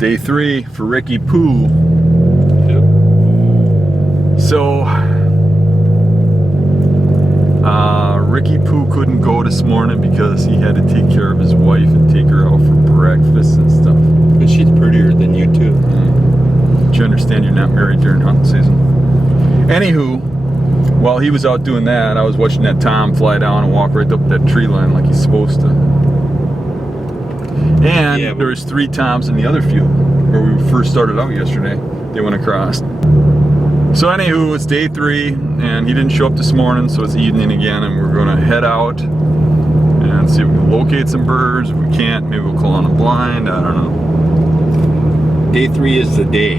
Day 3 for Ricky Poo. Yep. So, Ricky Poo couldn't go this morning because he had to take care of his wife and take her out for breakfast and stuff. And she's prettier than you too. Do you understand you're not married during hunting season? Anywho, while he was out doing that, I was watching that tom fly down and walk right up that tree line like he's supposed to. And Yeah, there was 3 toms in the other field where we first started out yesterday. They went across. So anywho, it's day 3 and he didn't show up this morning, so it's evening again, and we're gonna head out and see if we can locate some birds. If we can't, maybe we'll call on a blind, I don't know. Day 3 is the day.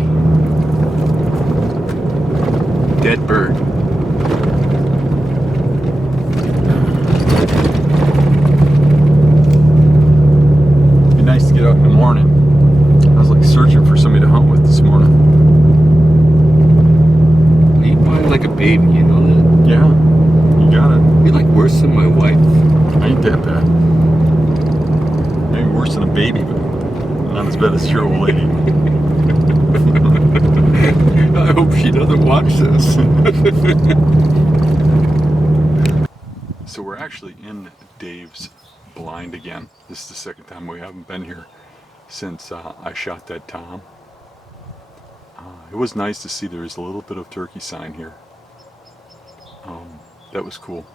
Dead bird. It'd be nice to get out in the morning. I was like searching for somebody to hunt with this morning. You whine like a baby, you know that? Yeah, you got it. You're like worse than my wife. I ain't that bad. Maybe worse than a baby, but not as bad as your old lady. I hope she doesn't watch this. So we're actually in Dave's blind again. This is the second time we haven't been here since I shot that tom. It was nice to see there was a little bit of turkey sign here. That was cool.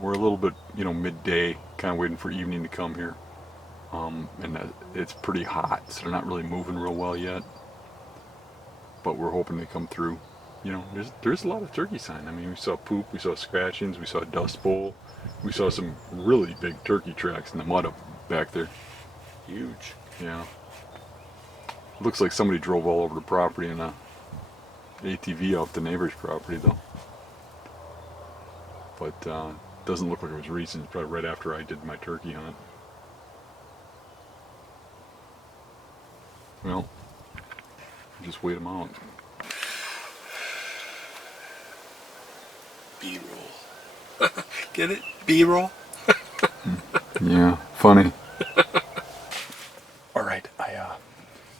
We're a little bit, midday, kind of waiting for evening to come here. And it's pretty hot, so they're not really moving real well yet. But we're hoping they come through. There's a lot of turkey sign. I mean, we saw poop, we saw scratchings, we saw a dust bowl, we saw some really big turkey tracks in the mud up back there. Huge. Yeah. Looks like somebody drove all over the property in a ATV off the neighbor's property, though. But doesn't look like it was recent. It's probably right after I did my turkey hunt. Well, just wait them out. B-roll. Get it? B-roll? Yeah, funny. Alright, I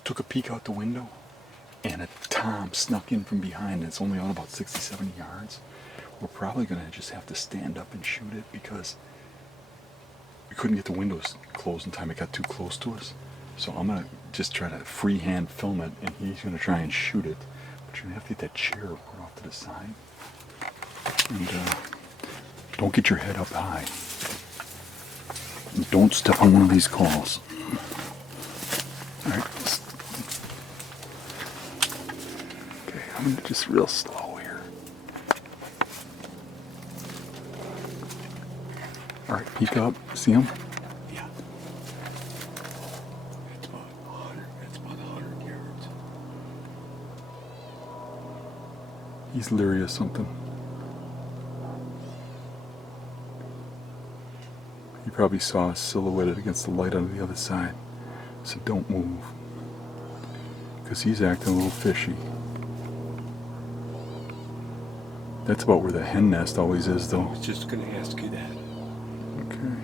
took a peek out the window and a tom snuck in from behind. It's only on about 60, 70 yards. We're probably going to just have to stand up and shoot it because we couldn't get the windows closed in time. It got too close to us. So I'm going to just try to freehand film it, and he's going to try and shoot it. But you're going to have to get that chair put off to the side. And don't get your head up high. And don't step on one of these calls. Alright. Okay, I'm going to just real slow here. Alright, peek up. See him? Yeah. It's about 100 yards. He's leery of something. You probably saw us silhouetted against the light on the other side. So don't move. Because he's acting a little fishy. That's about where the hen nest always is, though. I was just going to ask you that. Okay.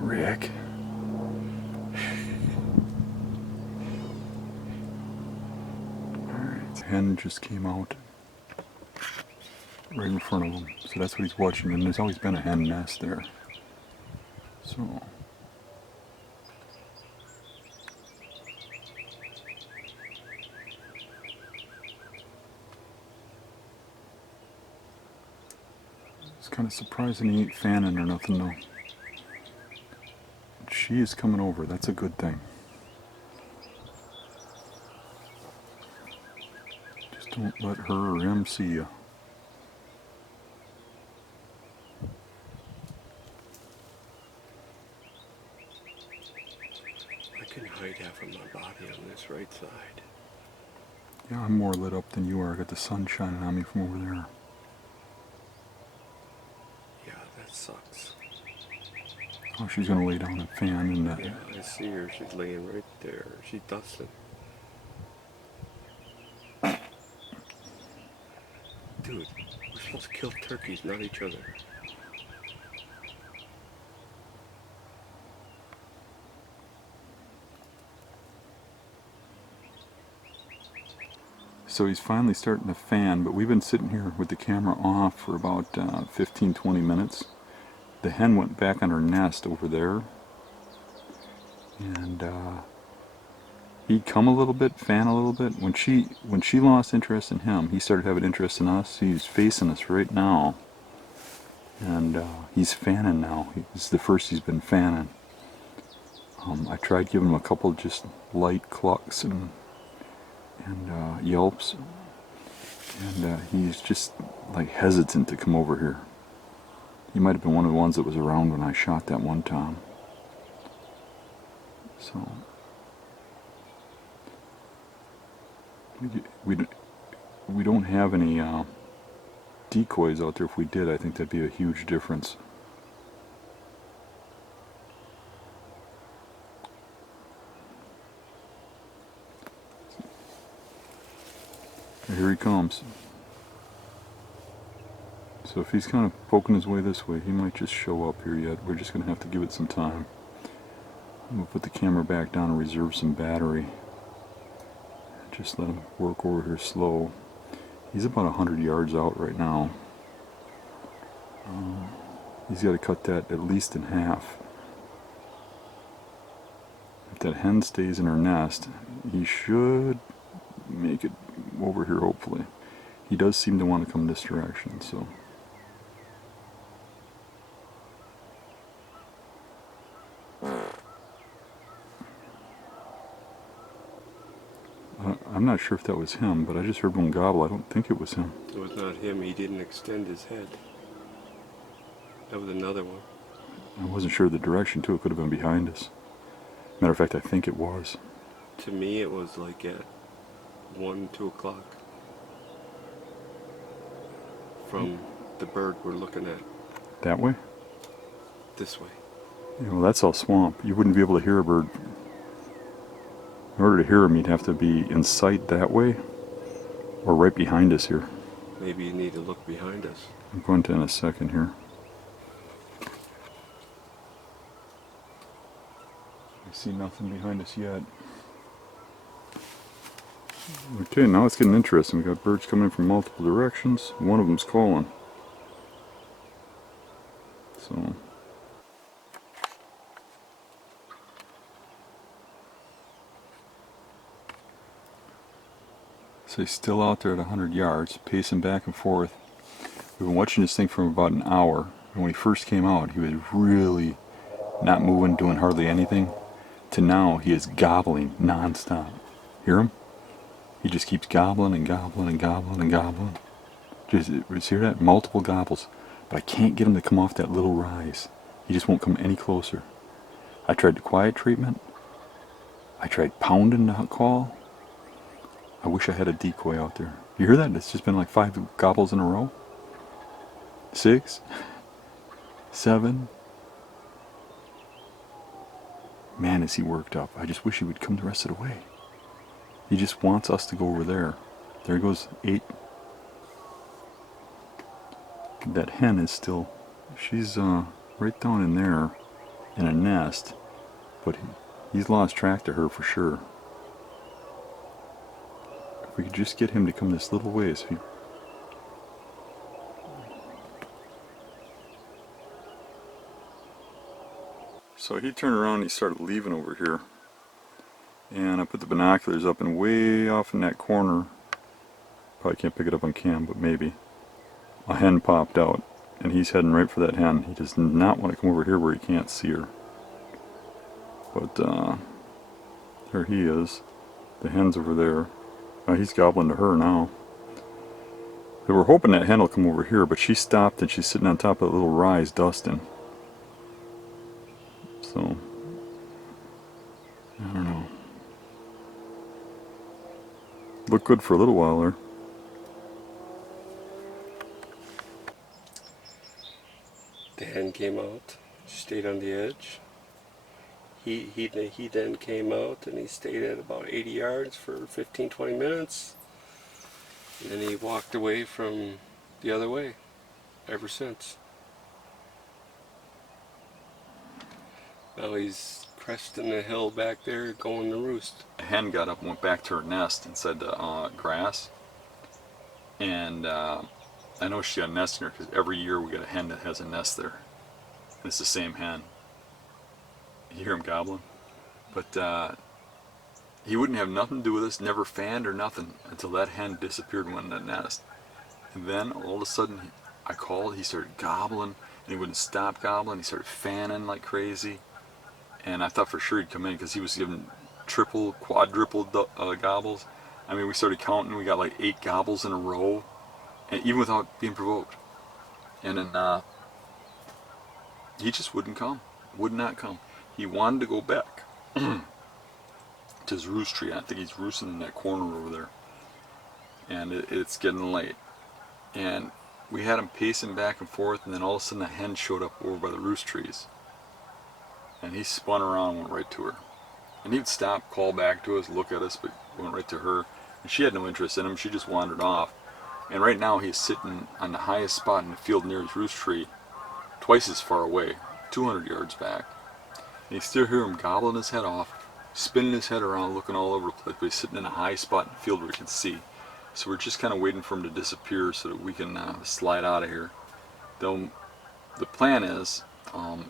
Rick. Alright, the hen just came out right in front of him. So that's what he's watching, and there's always been a hen nest there. So it's kind of surprising he ain't fanning or nothing though. She is coming over, that's a good thing. Just don't let her or him see you. I can hide half of my body on this right side. Yeah, I'm more lit up than you are. I got the sun shining on me from over there. Yeah, that sucks. Oh, she's gonna lay down and fan and Yeah, I see her. She's laying right there. She's dusting. Dude, Dude, we're supposed to kill turkeys, not each other. So he's finally starting to fan, but we've been sitting here with the camera off for about 15-20 minutes. The hen went back on her nest over there, and he'd come a little bit, fan a little bit. When she lost interest in him, he started having interest in us. He's facing us right now, and he's fanning now. It's the first he's been fanning. I tried giving him a couple just light clucks and yelps, and he's just like hesitant to come over here. He might have been one of the ones that was around when I shot that one tom. So we don't have any decoys out there. If we did, I think that'd be a huge difference. Here he comes. So if he's kind of poking his way this way, he might just show up here yet. We're just going to have to give it some time. We'll put the camera back down and reserve some battery. Just let him work over here slow. He's about 100 yards out right now. He's got to cut that at least in half. If that hen stays in her nest, he should make it over here hopefully. He does seem to want to come this direction, so. I'm not sure if that was him, but I just heard one gobble. I don't think it was him. It was not him. He didn't extend his head. That was another one. I wasn't sure of the direction, too. It could have been behind us. Matter of fact, I think it was. To me, it was like at 1, 2 o'clock. From the bird we're looking at. That way? This way. Yeah, well, that's all swamp. You wouldn't be able to hear a bird. In order to hear him, you'd have to be in sight that way, or right behind us here. Maybe you need to look behind us. I'm going to in a second here. I see nothing behind us yet. Okay, now it's getting interesting. We got birds coming in from multiple directions. One of them's calling. So he's still out there at 100 yards, pacing back and forth. We've been watching this thing for about an hour. And when he first came out, he was really not moving, doing hardly anything. To now, he is gobbling non-stop. Hear him? He just keeps gobbling and gobbling and gobbling and gobbling. Just hear that? Multiple gobbles. But I can't get him to come off that little rise. He just won't come any closer. I tried the quiet treatment. I tried pounding the call. I wish I had a decoy out there. You hear that? It's just been like 5 gobbles in a row. 6, 7. Man, is he worked up. I just wish he would come the rest of the way. He just wants us to go over there. There he goes, 8. That hen is still, she's right down in there in a nest, but he's lost track to her for sure. If we could just get him to come this little ways. So he turned around and he started leaving over here. And I put the binoculars up, and way off in that corner, probably can't pick it up on cam, but maybe, a hen popped out. And he's heading right for that hen. He does not want to come over here where he can't see her. But there he is. The hen's over there. He's gobbling to her now. They were hoping that hen will come over here, but she stopped and she's sitting on top of a little rise dusting. So, I don't know. Looked good for a little while there. The hen came out, stayed on the edge. He then came out and he stayed at about 80 yards for 15-20 minutes. And then he walked away from the other way ever since. Now he's cresting the hill back there going to roost. A hen got up and went back to her nest inside the grass. And I know she got a nest in her because every year we get a hen that has a nest there. And it's the same hen. You hear him gobbling? But he wouldn't have nothing to do with us, never fanned or nothing until that hen disappeared and went in that nest. And then all of a sudden I called, he started gobbling and he wouldn't stop gobbling. He started fanning like crazy. And I thought for sure he'd come in because he was giving triple, quadruple gobbles. I mean, we started counting, we got like 8 gobbles in a row, and even without being provoked. And then he just wouldn't come, would not come. He wanted to go back to his roost tree. I think he's roosting in that corner over there. And it's getting late. And we had him pacing back and forth, and then all of a sudden a hen showed up over by the roost trees. And he spun around and went right to her. And he'd stop, call back to us, look at us, but went right to her. And she had no interest in him, she just wandered off. And right now he's sitting on the highest spot in the field near his roost tree, twice as far away, 200 yards back. And you still hear him gobbling his head off, spinning his head around, looking all over the place, but he's sitting in a high spot in the field where he can see. So we're just kind of waiting for him to disappear so that we can slide out of here. Though the plan is,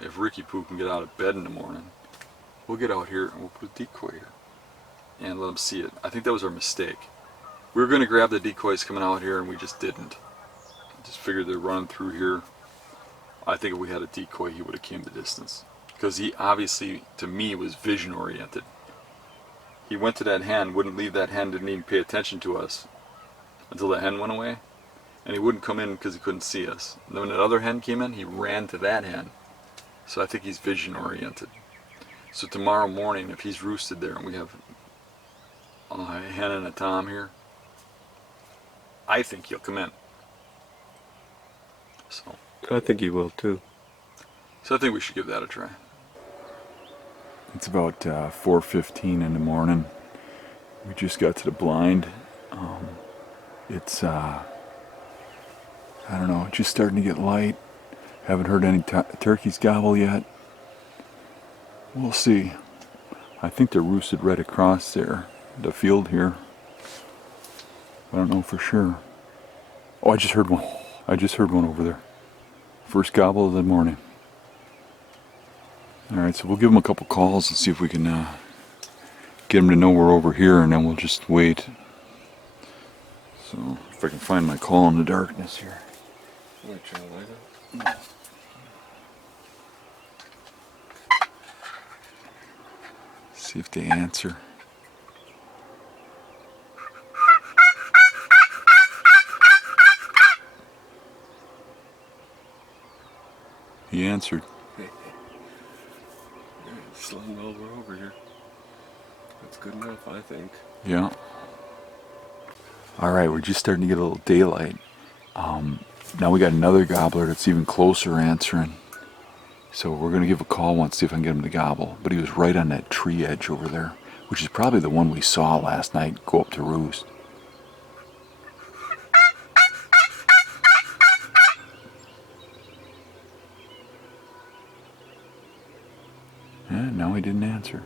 if Ricky Poo can get out of bed in the morning, we'll get out here and we'll put a decoy here and let him see it. I think that was our mistake. We were going to grab the decoys coming out here and we just didn't. Just figured they're running through here. I think if we had a decoy he would have came the distance. Because he obviously, to me, was vision oriented. He went to that hen, wouldn't leave that hen, didn't even pay attention to us until the hen went away. And he wouldn't come in because he couldn't see us. And then when that other hen came in, he ran to that hen. So I think he's vision oriented. So tomorrow morning, if he's roosted there and we have a hen and a tom here, I think he'll come in. So I think he will too. I think we should give that a try. It's about 4:15 in the morning. We just got to the blind. It's I don't know, just starting to get light. Haven't heard any turkeys gobble yet. We'll see. I think they're roosted right across there, the field here. I don't know for sure. Oh, I just heard one. I just heard one over there. First gobble of the morning. Alright, so we'll give them a couple calls and see if we can get them to know we're over here, and then we'll just wait. So, if I can find my call in the darkness here. I'm going to try to light it. See if they answer. He answered. Slung over here. That's good enough, I think. Yeah. Alright, we're just starting to get a little daylight. Now we got another gobbler that's even closer answering. So we're going to give a call once, see if I can get him to gobble. But he was right on that tree edge over there, which is probably the one we saw last night go up to roost. Yeah, no, he didn't answer.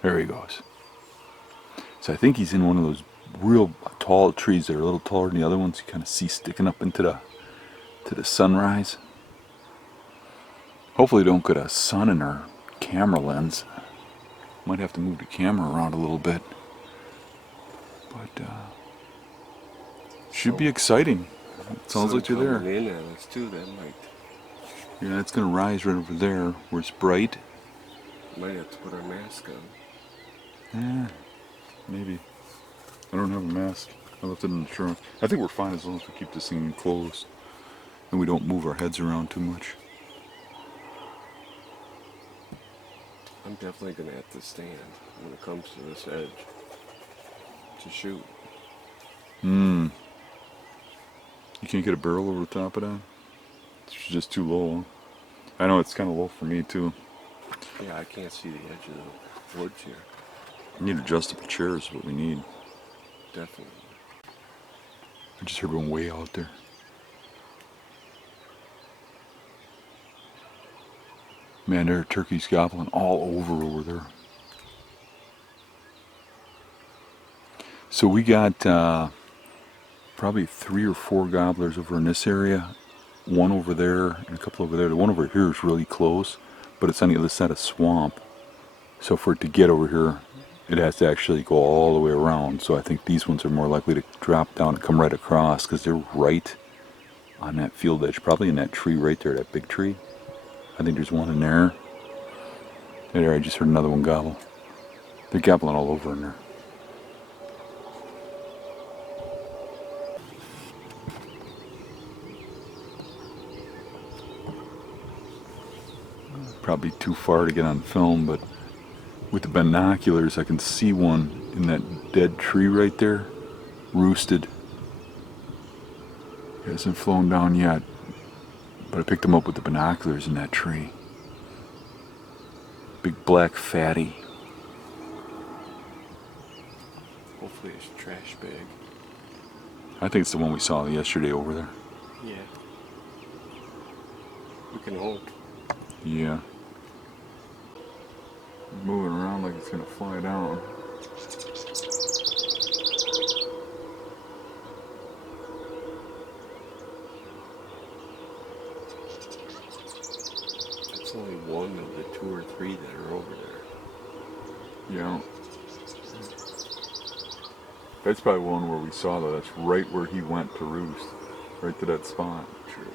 There he goes. So I think he's in one of those real tall trees that are a little taller than the other ones. You kind of see sticking up into the sunrise. Hopefully don't get a sun in our camera lens. Might have to move the camera around a little bit. But should be exciting. It sounds like they're there. In at us too, that might. Yeah, it's going to rise right over there where it's bright. Might have to put our mask on. Yeah, maybe. I don't have a mask. I left it in the truck. I think we're fine as long as we keep this thing closed and we don't move our heads around too much. I'm definitely going to have to stand when it comes to this edge to shoot. You can't get a barrel over the top of that? It's just too low. I know it's kind of low for me too. Yeah, I can't see the edge of the woods here. Need adjustable chairs is what we need. Definitely. I just heard one way out there. Man, there are turkeys gobbling all over there. So we got probably 3 or 4 gobblers over in this area. One over there and a couple over there. The one over here is really close, but it's on the other side of swamp. So for it to get over here, it has to actually go all the way around. So I think these ones are more likely to drop down and come right across because they're right on that field edge. Probably in that tree right there, that big tree. I think there's one in there. There, I just heard another one gobble. They're gobbling all over in there. Probably too far to get on film, but with the binoculars I can see one in that dead tree right there, roosted. He hasn't flown down yet, but I picked him up with the binoculars in that tree. Big black fatty. Hopefully it's a trash bag. I think it's the one we saw yesterday over there. Yeah. We can hope. Yeah. Moving around like it's gonna fly down. That's only one of the 2 or 3 that are over there. Yeah. That's probably one where we saw that. That's right where he went to roost. Right to that spot. True.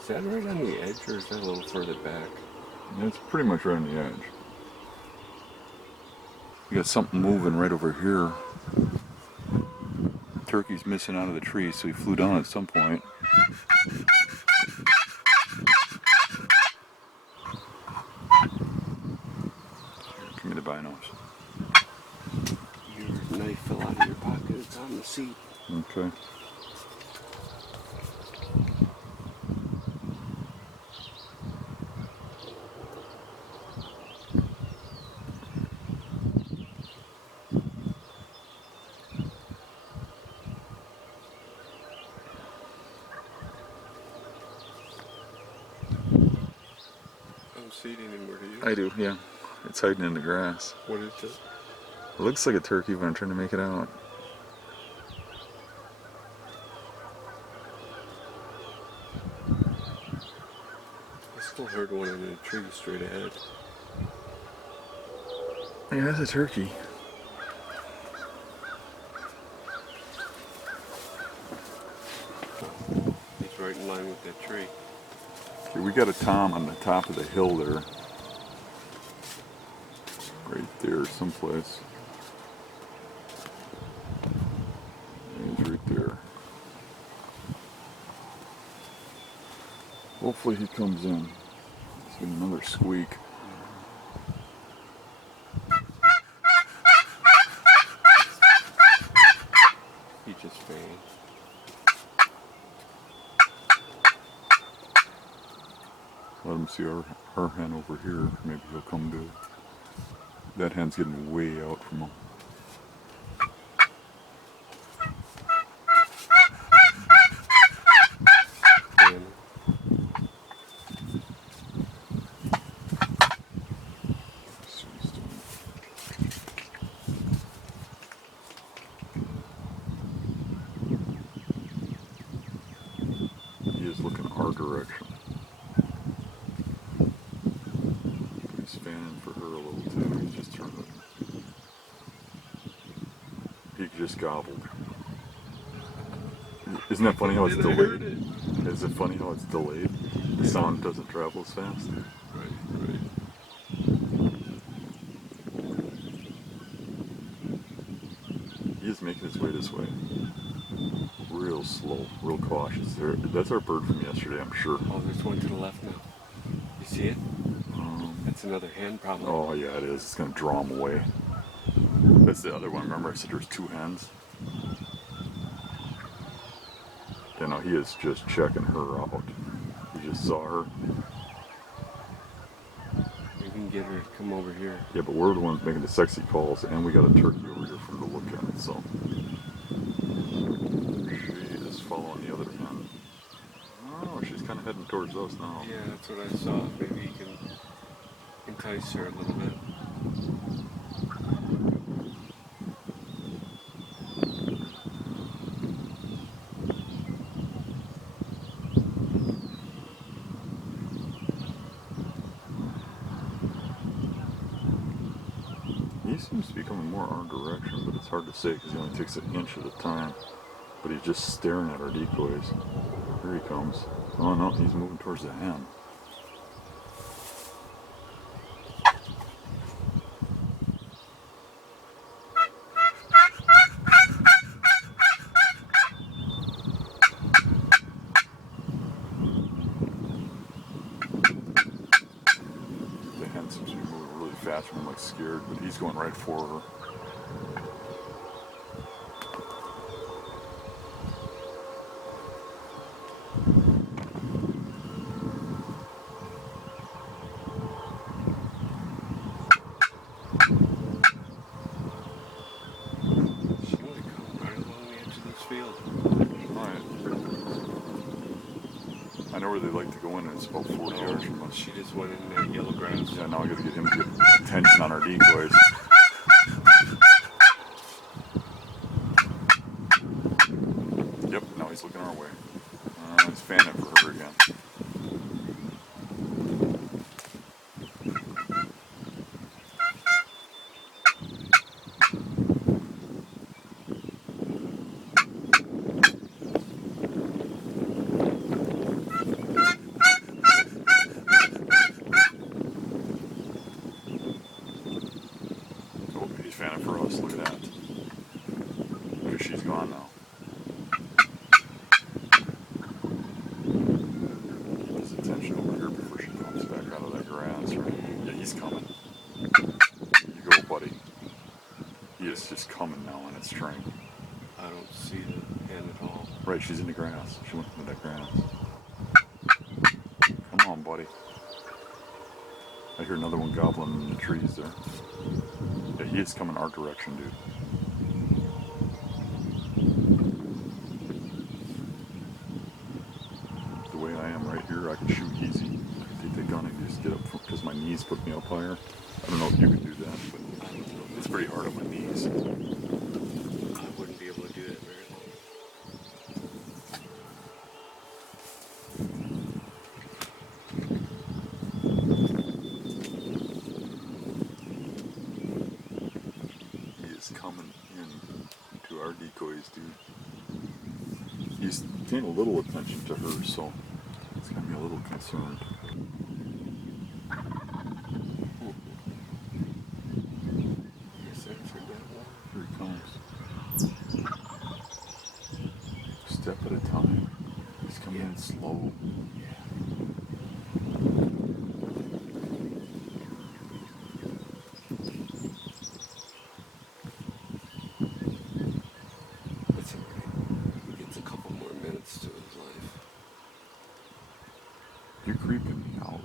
Is that right on the edge or is that a little further back? It's pretty much right on the edge. We got something moving right over here. Turkey's missing out of the tree, so he flew down at some point. Here, give me the binos. Your knife fell out of your pocket. It's on the seat. Okay. I don't see it anymore, do you? I do, yeah. It's hiding in the grass. What is it? It looks like a turkey, but I'm trying to make it out. I still heard one in a tree straight ahead. Yeah, that's a turkey. He's right in line with that tree. Okay, we got a tom on the top of the hill there. Right there, someplace. He's right there. Hopefully he comes in. Let's get another squeak. He just fainted. Let him see our hen over here. Maybe he'll come to it. That hen's getting way out from him. And See what he's doing. He is looking our direction. He's fanning for her a little too. He's just turned it. He just gobbled. Isn't that funny how it's delayed? Is it funny how it's delayed? The sound doesn't travel as fast. right, right. He is making his way this way. Real slow, real cautious. That's our bird from yesterday, I'm sure. Oh, there's one to the left now. You see it? Um, That's another hen, probably. oh yeah, it is. It's gonna draw him away. That's the other one. Remember I said there's 2 hens? You know, he is just checking her out. He just saw her. Maybe can get her to come over here. Yeah, but we're the ones making the sexy calls, and we got a turkey over here for her to look at, so. She is following the other hen. Oh, she's kind of heading towards us now. Yeah, that's what I saw. Maybe you can entice her a little bit. He seems to be coming more our direction, but it's hard to say because he only takes an inch at a time. But he's just staring at our decoys. Here he comes. Oh no, he's moving towards the hen. The hen seems to be moving really fast and I'm like scared, but he's going right for her. She might come right along the edge of this field. Alright. I know where they like to go in, and it's about 40 yards from us. She just went in that yellow grass. Yeah, now I gotta get him to get attention on our decoys. Yep, now he's looking our way. He's fanning it for her again. Oh, he's fanning for us, look at that. Because she's gone now. His attention over here before she comes back out of that grass, right? Yeah, he's coming. You go, buddy. He is just coming now on its train. I don't see the hen at all. Right, she's in the grass. She went into that grass. Come on, buddy. I hear another one gobbling in the trees there. Yeah, he is coming our direction, dude. The way I am right here, I can shoot easy. I can take the gun and just get up because my knees put me up higher. I don't know if you can do that, but it's pretty hard on my knees. I wouldn't be able to do that very long. He is coming in to our decoys, dude. He's paying a little attention to her, so it's got me a little concerned. Yes, answered that one. Here he comes. Step at a time. He's coming in slow. That's all right. He gets a couple more minutes to his life. You're creeping me out.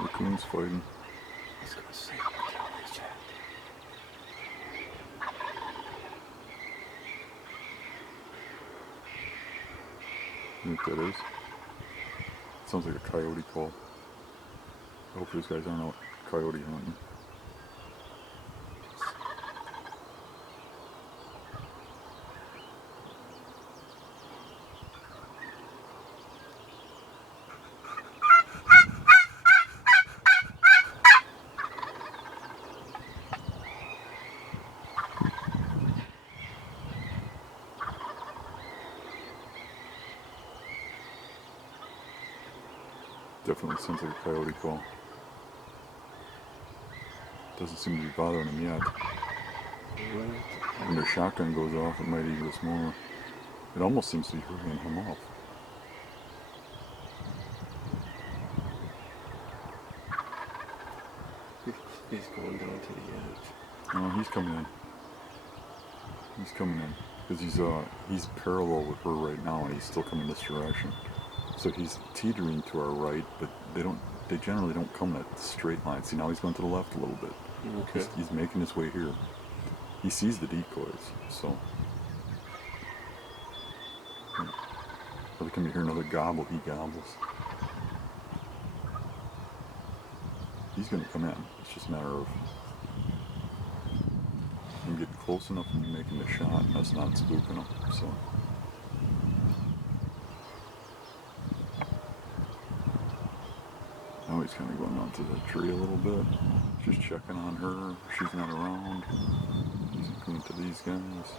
Raccoon's fighting. I was gonna say, I can't reach that. You know what that is? Sounds like a coyote call. I hope these guys aren't out coyote hunting. Definitely sounds like a coyote call. Doesn't seem to be bothering him yet. When their shotgun goes off, it might eat us more. It almost seems to be hurrying him off. He's going down to the edge. No, he's coming in. He's coming in. Because he's parallel with her right now, and he's still coming this direction. So he's teetering to our right, but they generally don't come in a straight line. See, now he's going to the left a little bit. Okay. He's making his way here. He sees the decoys, so. Every time you hear another gobble, he gobbles. He's going to come in. It's just a matter of him getting close enough and making the shot and us not spooking him. So. Now he's kind of going onto the tree a little bit. Just checking on her. She's not around. He's going to these guys.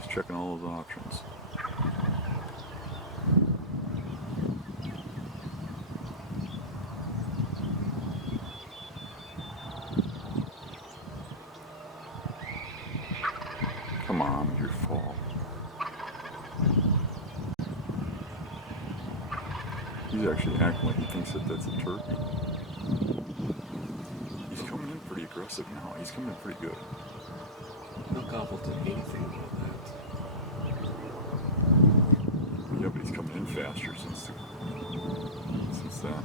He's checking all his options. Come on, your fall. He's actually acting like he thinks that that's a turkey. He's coming in pretty aggressive now. He's coming in pretty good. He'll gobble to anything like that. Yeah, but he's coming in faster since that.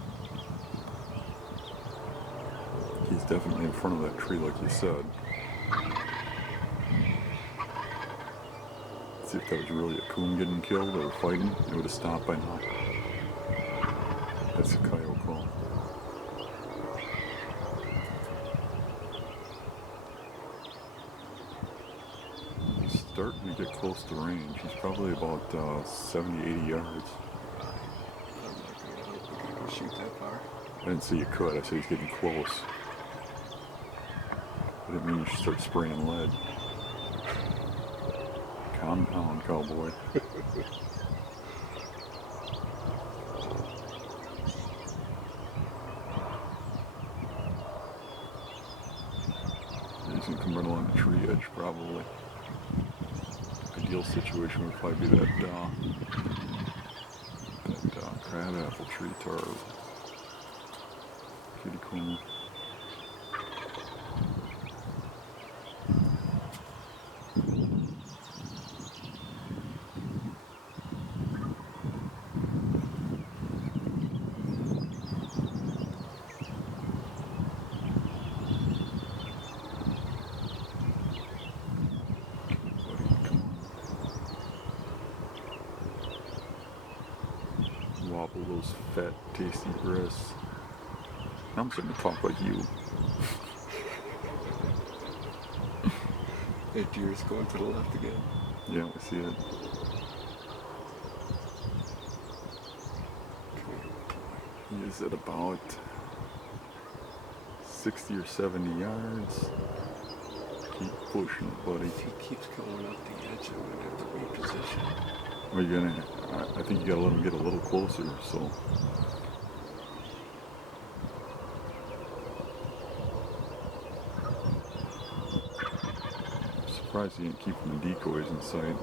He's definitely in front of that tree, like you said. See if that was really a coon getting killed or fighting, it would have stopped by now. That's a coyote call. He's starting to get close to range. He's probably about 70, 80 yards. I'm not going to shoot that far. I didn't say you could, I said he's getting close. I didn't mean you should start spraying lead. Calm down, cowboy. He's gonna come right along the tree edge, probably. Ideal situation would probably be that crabapple tree to our kitty corner. Wobble those fat, tasty breasts. Now I'm starting to talk like you. That deer's going to the left again. Yeah, we see it. He is at about 60 or 70 yards. Keep pushing it, buddy. If he keeps going up the edge, I'm going to have to reposition. Well, I think you gotta let him get a little closer, so. I'm surprised he ain't keeping the decoys in sight.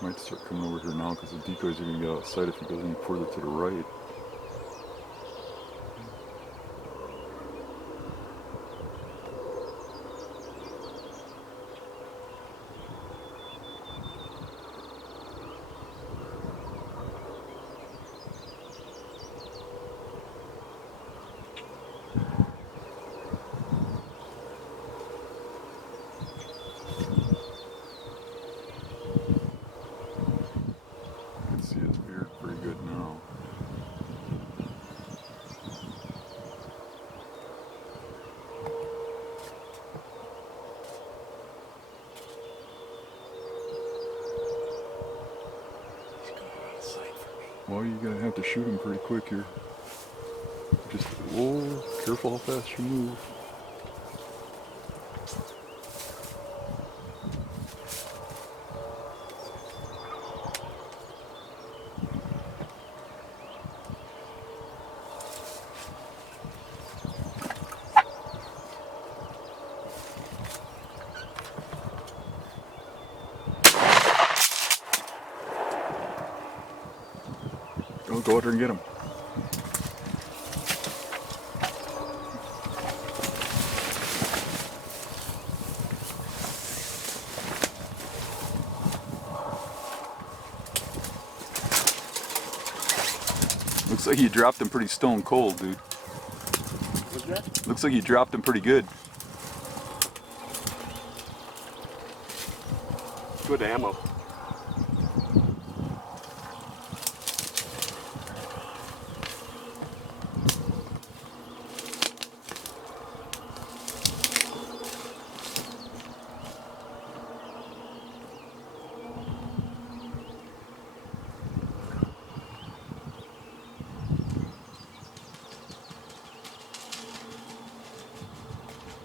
Might start coming over here now because the decoys are going to get out of sight if he goes any further to the right. See his beard pretty good now. Well, you're gonna have to shoot him pretty quick here. Just, whoa, careful how fast you move. Go out there and get him. Looks like you dropped him pretty stone cold, dude. What's that? Looks like you dropped him pretty good. Good ammo.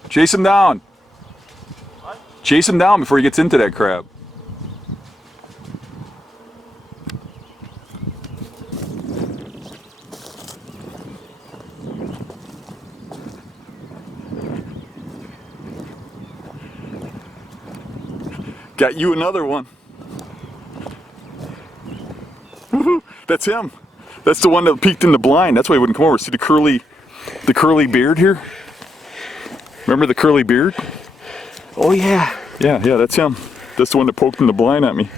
Chase him down. What? Chase him down before he gets into that crab. Got you another one. Woohoo! That's him. That's the one that peeked in the blind. That's why he wouldn't come over. See the curly beard here? Remember the curly beard? Oh yeah. Yeah, that's him. That's the one that poked in the blind at me.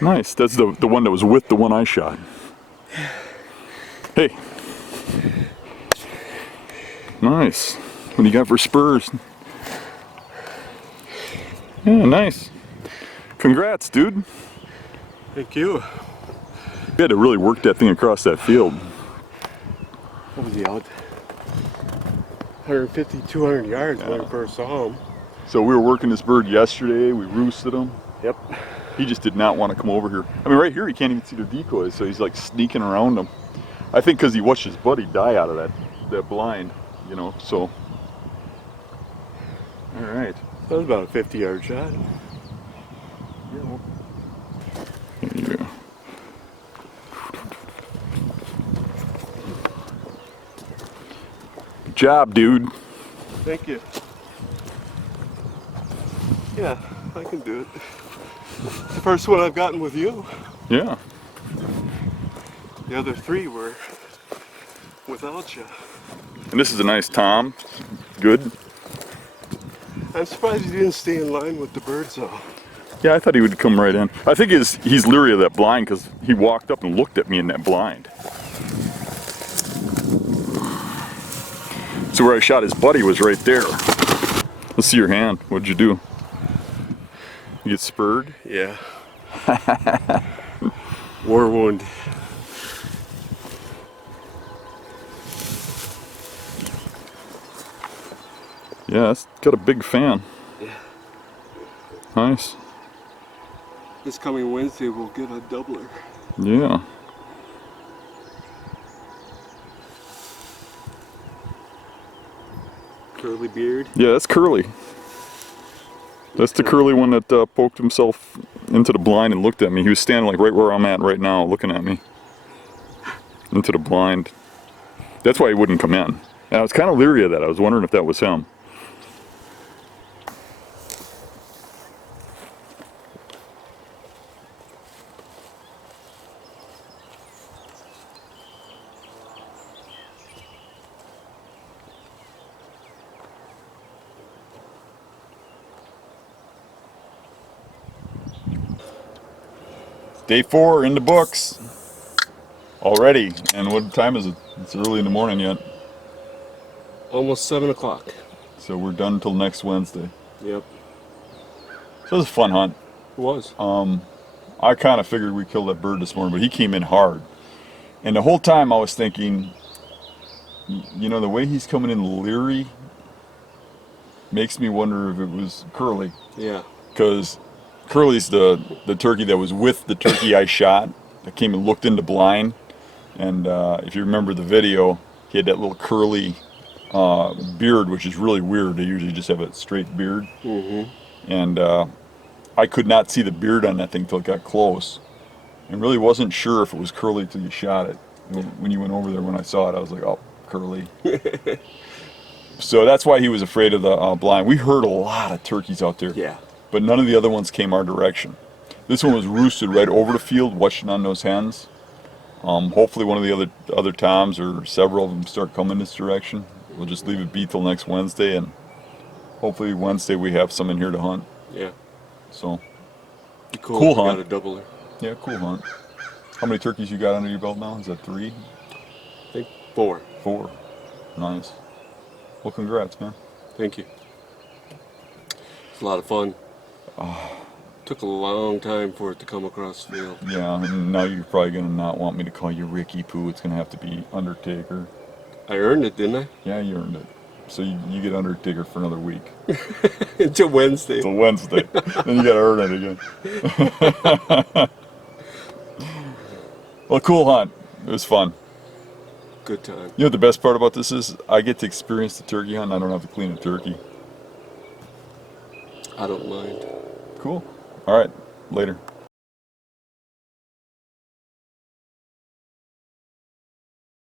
Nice. That's the one that was with the one I shot. Hey. Nice. What do you got for spurs? Yeah, nice. Congrats, dude. Thank you. You had to really work that thing across that field. What was he out? 150, 200 yards when I first saw him. So we were working this bird yesterday. We roosted him. Yep. He just did not want to come over here. I mean, right here he can't even see the decoys, so he's like sneaking around them. I think because he watched his buddy die out of that blind, you know. So, all right. That was about a 50-yard shot. Yeah, well. There you go. Good job, dude. Thank you. Yeah, I can do it. It's the first one I've gotten with you. Yeah. The other three were without you. And this is a nice tom. Good. I'm surprised he didn't stay in line with the birds though. Yeah, I thought he would come right in. I think he's leery of that blind because he walked up and looked at me in that blind. So where I shot his buddy was right there. Let's see your hand. What'd you do? You get spurred? Yeah. War wound. Yeah, it's got a big fan. Yeah. Nice. This coming Wednesday we'll get a doubler. Yeah. Curly beard. Yeah, that's Curly. That's the curly one that poked himself into the blind and looked at me. He was standing like right where I'm at right now, looking at me. Into the blind. That's why he wouldn't come in. And I was kind of leery of that. I was wondering if that was him. Day 4 in the books already. And what time is it? It's early in the morning yet. Almost 7 o'clock. So we're done until next Wednesday. Yep. So it was a fun hunt. It was. I kind of figured we killed that bird this morning, but he came in hard. And the whole time I was thinking, you know, the way he's coming in leery makes me wonder if it was Curly. Yeah. Because Curly's the turkey that was with the turkey I shot. that came and looked in the blind. And if you remember the video, he had that little curly beard, which is really weird. They usually just have a straight beard. And I could not see the beard on that thing till it got close, and really wasn't sure if it was curly till you shot it. When you went over there, when I saw it, I was like, oh, curly. So that's why he was afraid of the blind. We heard a lot of turkeys out there, Yeah. but none of the other ones came our direction. This one was roosted right over the field, watching on those hens. Hopefully one of the other toms or several of them start coming this direction. We'll just leave it be till next Wednesday, and hopefully Wednesday we have some in here to hunt. Yeah. So, Cool hunt. Got a doubler. Yeah, cool hunt. How many turkeys you got under your belt now? Is that 3? I think 4. 4. Nice. Well, congrats, man. Thank you. It's a lot of fun. Took a long time for it to come across the field. Yeah, and now you're probably going to not want me to call you Ricky Poo. It's going to have to be Undertaker. I earned it, didn't I? Yeah, you earned it. So you get Undertaker for another week. Until Wednesday. Till Wednesday. Then you got to earn it again. Well, cool hunt. It was fun. Good time. You know what the best part about this is? I get to experience the turkey hunt and I don't have to clean a turkey. I don't mind. Cool. All right. Later.